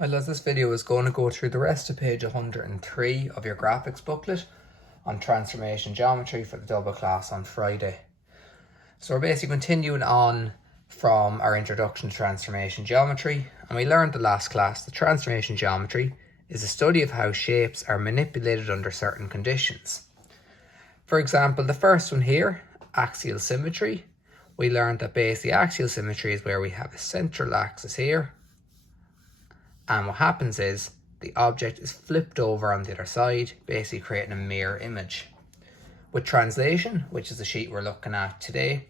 Hi lads, this video is going to go through the rest of page 103 of your graphics booklet on transformation geometry for the double class on Friday. So we're basically continuing on from our introduction to transformation geometry, and we learned the last class that transformation geometry is a study of how shapes are manipulated under certain conditions. For example, the first one here, axial symmetry, we learned that basically axial symmetry is where we have a central axis here, and what happens is the object is flipped over on the other side, basically creating a mirror image. With translation, which is the sheet we're looking at today,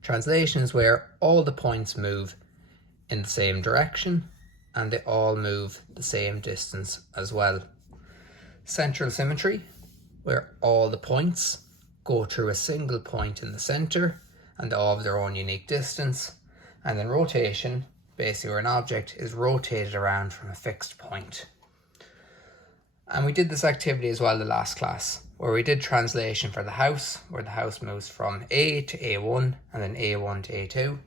translation is where all the points move in the same direction and they all move the same distance as well. Central symmetry, where all the points go through a single point in the center and all have their own unique distance. And then rotation, basically where an object is rotated around from a fixed point. And we did this activity as well the last class, where we did translation for the house, where the house moves from A to A1 and then A1 to A2. And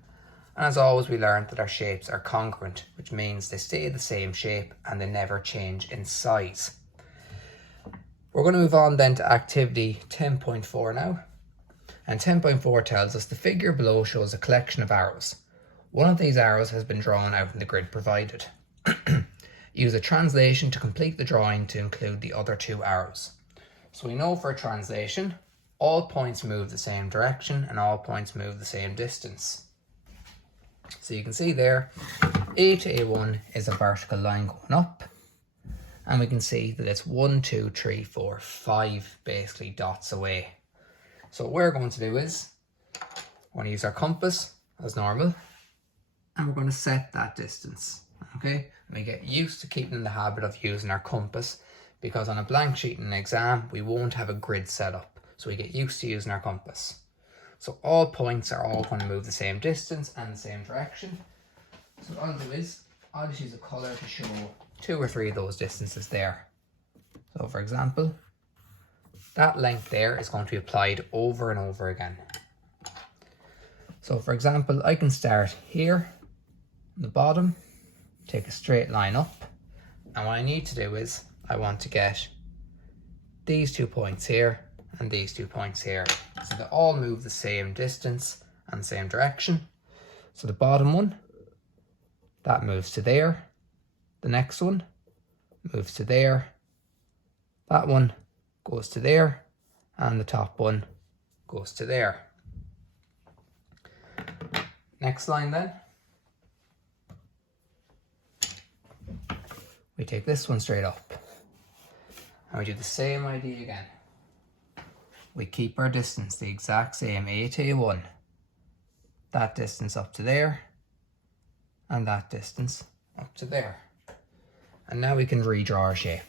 as always, we learned that our shapes are congruent, which means they stay the same shape and they never change in size. We're going to move on then to activity 10.4 now. And 10.4 tells us the figure below shows a collection of arrows. One of these arrows has been drawn out in the grid provided. Use a translation to complete the drawing to include the other two arrows. So we know for a translation, all points move the same direction and all points move the same distance. So you can see there, A to A1 is a vertical line going up. And we can see that it's 1, 2, 3, 4, 5 basically dots away. So what we're going to do is, we're going to use our compass as normal. And we're going to set that distance, okay? And we get used to keeping in the habit of using our compass, because on a blank sheet in an exam, we won't have a grid set up. So we get used to using our compass. So all points are all going to move the same distance and the same direction. So what I'll do is, I'll just use a colour to show 2 or 3 of those distances there. So for example, that length there is going to be applied over and over again. So for example, I can start here on the bottom, take a straight line up, and what I need to do is I want to get these 2 points here and these 2 points here, so they all move the same distance and the same direction. So the bottom one, that moves to there, the next one moves to there, that one goes to there, and the top one goes to there. Next line then, we take this one straight up and we do the same idea again. We keep our distance the exact same, A to A1, that distance up to there and that distance up to there. And now we can redraw our shape.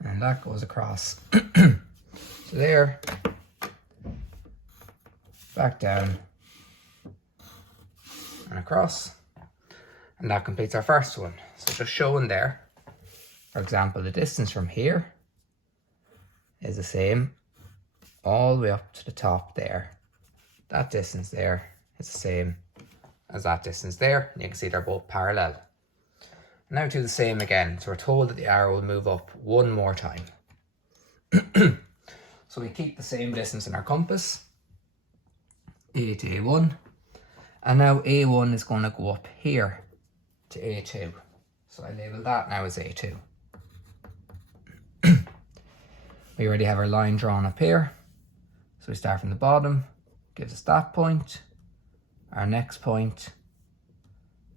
And that goes across to there, back down and across, and that completes our first one. So just showing there, for example, the distance from here is the same all the way up to the top there. That distance there is the same as that distance there, and you can see they're both parallel. Now do the same again. So we're told that the arrow will move up one more time. So we keep the same distance in our compass, A to A1, and now A1 is going to go up here to A2. So I label that now as A2. We already have our line drawn up here. So we start from the bottom, gives us that point, our next point,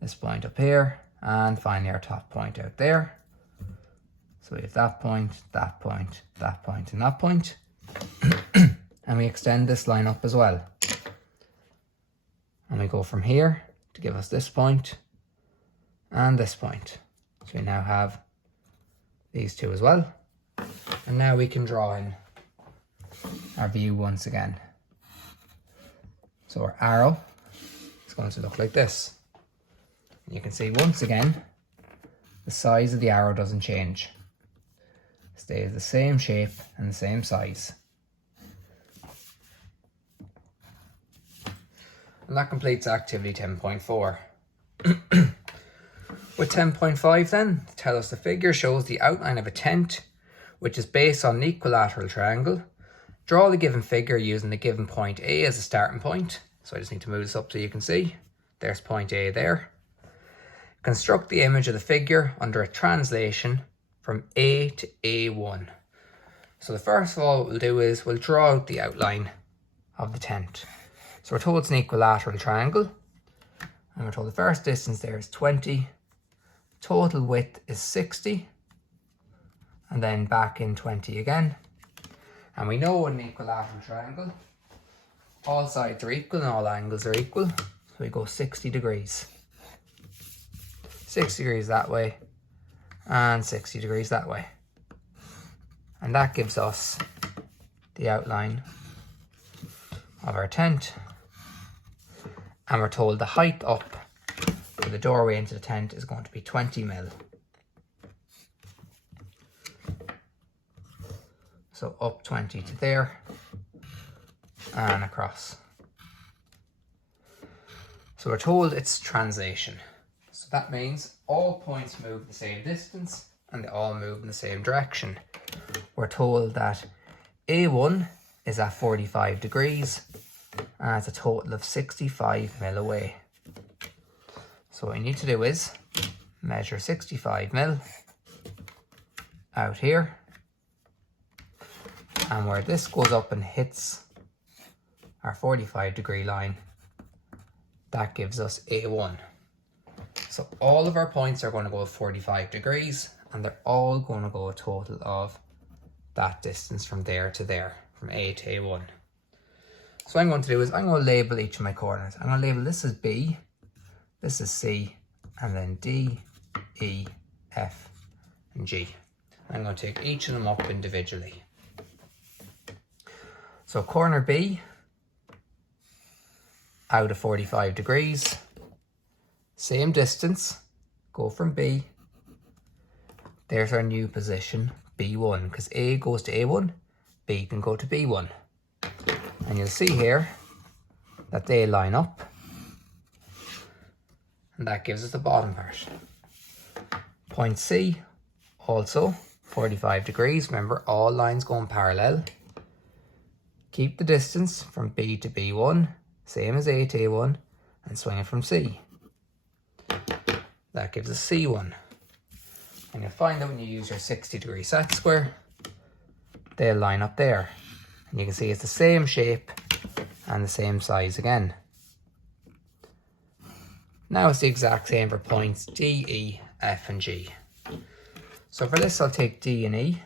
this point up here, and finally our top point out there. So we have that point, that point, that point, and that point. And we extend this line up as well. And we go from here to give us this point and this point. So we now have these two as well. And now we can draw in our view once again. So our arrow is going to look like this. And you can see once again the size of the arrow doesn't change. It stays the same shape and the same size. And that completes activity 10.4. With 10.5 then, tell us the figure shows the outline of a tent, which is based on an equilateral triangle. Draw the given figure using the given point A as a starting point. So I just need to move this up so you can see. There's point A there. Construct the image of the figure under a translation from A to A1. So the first of all what we'll do is we'll draw out the outline of the tent. So we're told it's an equilateral triangle, and we're told the first distance there is 20, total width is 60, and then back in 20 again. And we know in an equilateral triangle, all sides are equal and all angles are equal, so we go 60 degrees. 60 degrees that way, and 60 degrees that way. And that gives us the outline of our tent. And we're told the height up to the doorway into the tent is going to be 20 mil. So up 20 to there and across. So we're told it's translation. So that means all points move the same distance and they all move in the same direction. We're told that A1 is at 45 degrees and it's a total of 65 mil away. So what we need to do is measure 65 mil out here, and where this goes up and hits our 45 degree line, that gives us A1. So all of our points are going to go 45 degrees and they're all going to go a total of that distance from there to there, from A to A1. So what I'm going to do is I'm going to label each of my corners. I'm going to label this as B, this is C, and then D, E, F, and G. I'm going to take each of them up individually. So corner B, out of 45 degrees, same distance, go from B. There's our new position, B1, because A goes to A1, B can go to B1. And you'll see here that they line up, and that gives us the bottom part. Point C, also 45 degrees. Remember, all lines going parallel. Keep the distance from B to B1, same as A to A1, and swing it from C. That gives us C1. And you'll find that when you use your 60-degree set square, they'll line up there. And you can see it's the same shape and the same size again. Now it's the exact same for points D, E, F, and G. So for this, I'll take D and E.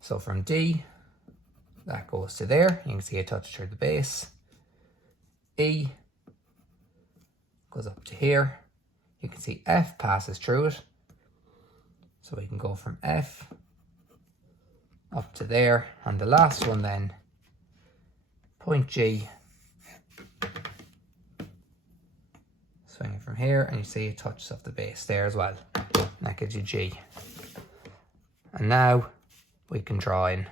So from D, that goes to there. You can see it touched through the base. E goes up to here. You can see F passes through it. So we can go from F up to there. And the last one then, point G. Swing it from here and you see it touches off the base there as well. And that gives you G. And now we can draw in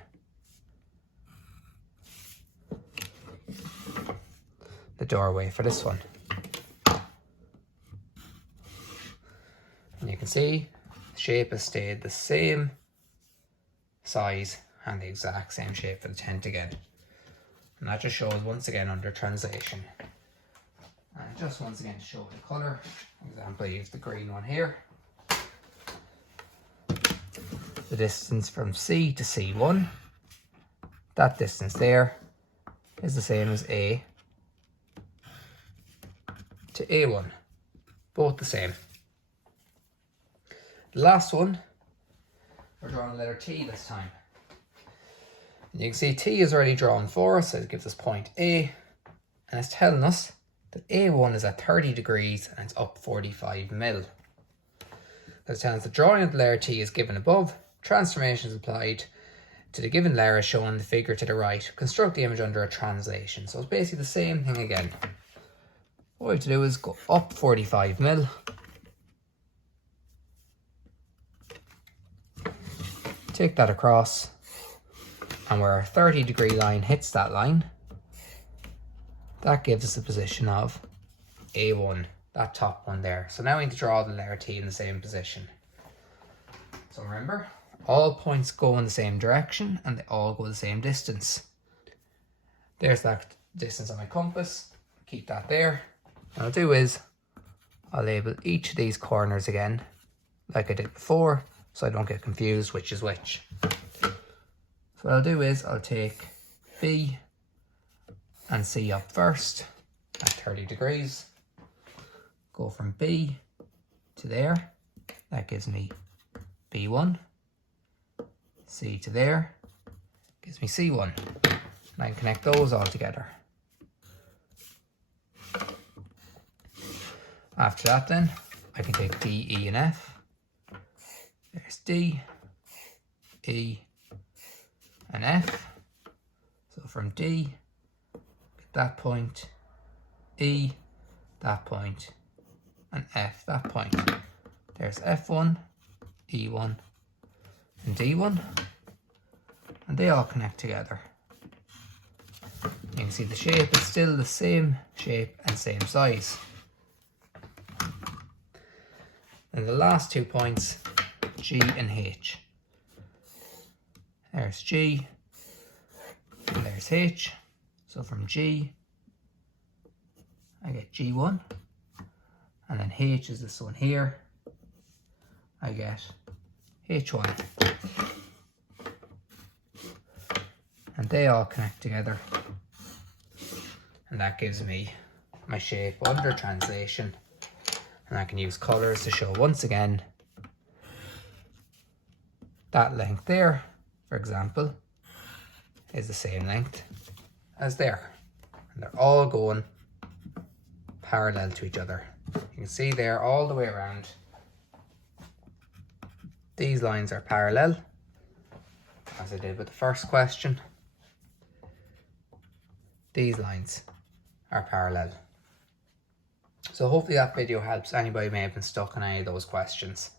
the doorway for this one. And you can see the shape has stayed the same size and the exact same shape for the tent again. And that just shows once again under translation. And just once again to show the colour, for example, I use the green one here. The distance from C to C1, that distance there is the same as A to A1, both the same. The last one, we're drawing the letter T this time. And you can see T is already drawn for us, so it gives us point A, and it's telling us that A1 is at 30 degrees and it's up 45 mil. That's telling us the drawing of the letter T is given above, transformation is applied to the given layer shown in the figure to the right, construct the image under a translation. So it's basically the same thing again. What we have to do is go up 45 mil, take that across, and where our 30-degree line hits that line, that gives us a position of A1, that top one there. So now we need to draw the layer T in the same position. So remember, all points go in the same direction and they all go the same distance. There's that distance on my compass, keep that there. What I'll do is, I'll label each of these corners again, like I did before, so I don't get confused which is which. So what I'll do is, I'll take B and C up first at 30 degrees, go from B to there, that gives me B1, C to there, gives me C1, and I can connect those all together. After that then, I can take D, E and F, there's D, E and F, so from D, get that point, E, that point, and F, that point. There's F1, E1 and D1, and they all connect together. You can see the shape is still the same shape and same size. And the last 2 points, G and H. There's G and there's H. So from G, I get G1, and then H is this one here. I get H1. And they all connect together. And that gives me my shape under translation. And I can use colours to show once again that length there, for example, is the same length as there. And they're all going parallel to each other. You can see there all the way around. These lines are parallel, as I did with the first question. These lines are parallel. So hopefully that video helps anybody who may have been stuck on any of those questions.